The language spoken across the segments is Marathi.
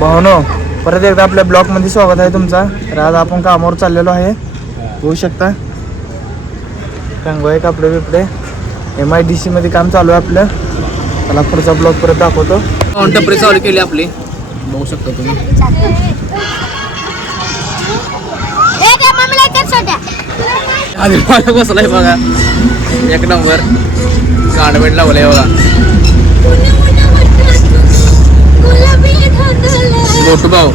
भावनो परत एकदा आपल्या ब्लॉगमध्ये स्वागत आहे तुमचा. तर आज आपण कामावर चाललेलो आहे, होऊ शकता रंगवाई कपडे बिपडे MIDC मध्ये काम चालू आहे आपलं. मला पुढचा ब्लॉग परत दाखवतो. टपरी चालू केली आपली, बघू शकता तुम्ही. आधी मला बसलाय बघा, एक नंबर गाणं लावलंय बघा. मोठू भाऊ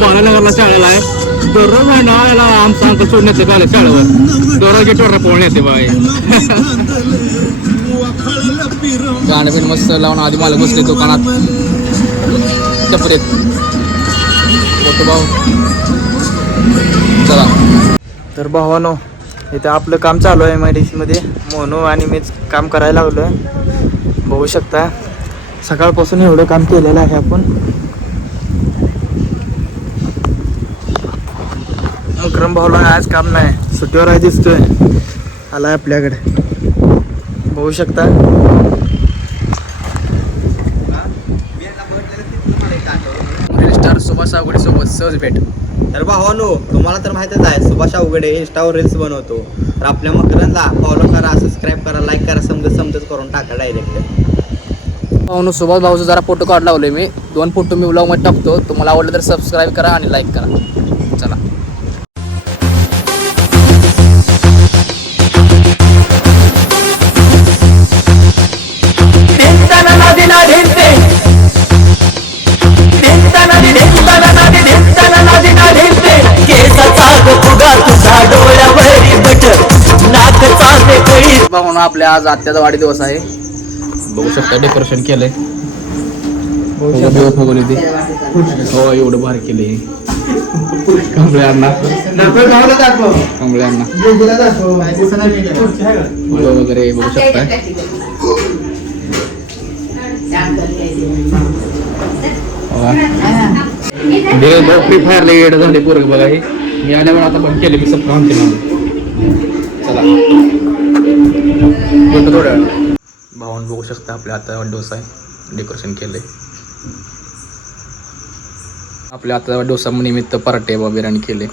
बाळानगरला शाळेला आहे. दररोज आहे ना याला आमचा अंक सोडून येते का शाळेवर, दररोज गेटवर पोहून येते बाई. गाणं बिन मस्त लावून आधी मला बसले दुकानात टपरीत. मोठू भाऊ चला. तर भावानो इथे आपलं काम चालू आहे MIDC मध्ये. मोनू आणि मीच काम करायला लागलो आहे, बघू शकता. सकाळपासून एवढं काम केलेलं आहे आपण. विक्रम भाऊला आज काम नाही, सुट्टीवर आहे दिसतोय, आलाय आपल्याकडे, बघू शकता. स्टार सुभाष आवगडे सोबत सहज भेट. तर भावानो तुम्हाला तर माहितच आहे, सुभाष अवघडे इंस्टावर रील्स बनवतो. तर आपल्या मकरंदला फॉलो करा, सबस्क्राईब करा, लाईक करा, समजत करून टाका डायरेक्ट. म्हणून सुभाष भाऊचा जरा फोटो काढ लावले मी, 2 फोटो मी व्लॉग मध्ये टाकतो. तुम्हाला आवडलं तर सबस्क्राईब करा आणि लाईक करा. चला. म्हणून आपल्या आज आत्याचा वाढदिवस आहे, बघू शकता डेकोरेशन केलंय. हो एवढं भारी केलंय. कमळे अण्णा वगैरे बघू शकता. फ्री फायर येडं झाले पोरग बघा. हे मी आल्यावर आता पण केले, मी सब काम केलं. चला थोड्या भावान बघू शकता. आपल्या आता वाढदिवस आहे, डेकोरेशन केलंय. आपल्या आता वाढदिवसा निमित्त पराठे व बिर्याणी केले.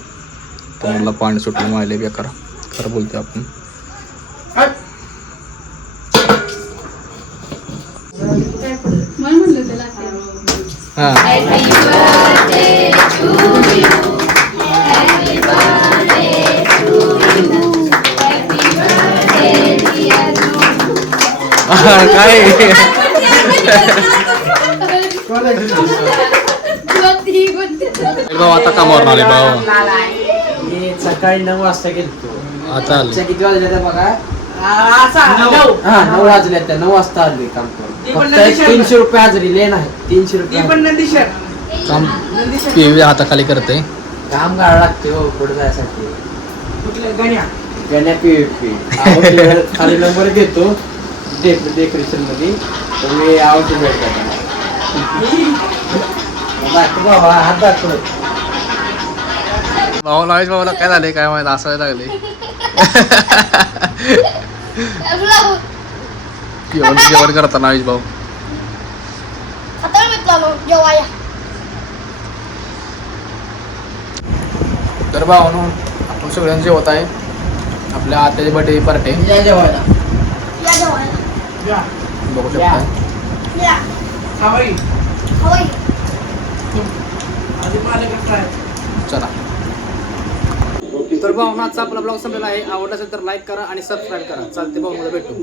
तोंडला पाणी सुटलं मायले बेकार, खरं बोलतोय आपण. काय भाऊ आता कामावर आले भाऊ. सकाळी 9 वाजता गेलो. आता आले किती वाजले बघा? 9 वाजले. 9 वाजता आले काम करून. 300 रुपये हजरी ले नाही. 300 रुपये काम PV हाताखाली करते. काम गाळा लागते हो पुढे जायसाठी. गण्या PVP खाली नंबर घेतो डेकोरेशन मध्ये. तुम्ही आवडते भेट करता हात दाखव. भाऊला काय झाले काय माहिती, असायला लागले. जेवण करताना आयुष भाऊ. तर भाऊ आपण सगळ्यांना जेवत आहे. आपल्या आत्याची बर्थडे पार्टी बघू शकता. चला. तर भाऊ आजचा आपला ब्लॉग संपलेला आहे. आवडला असेल तर लाईक करा आणि सबस्क्राईब करा. चालते भाऊ, भेटू.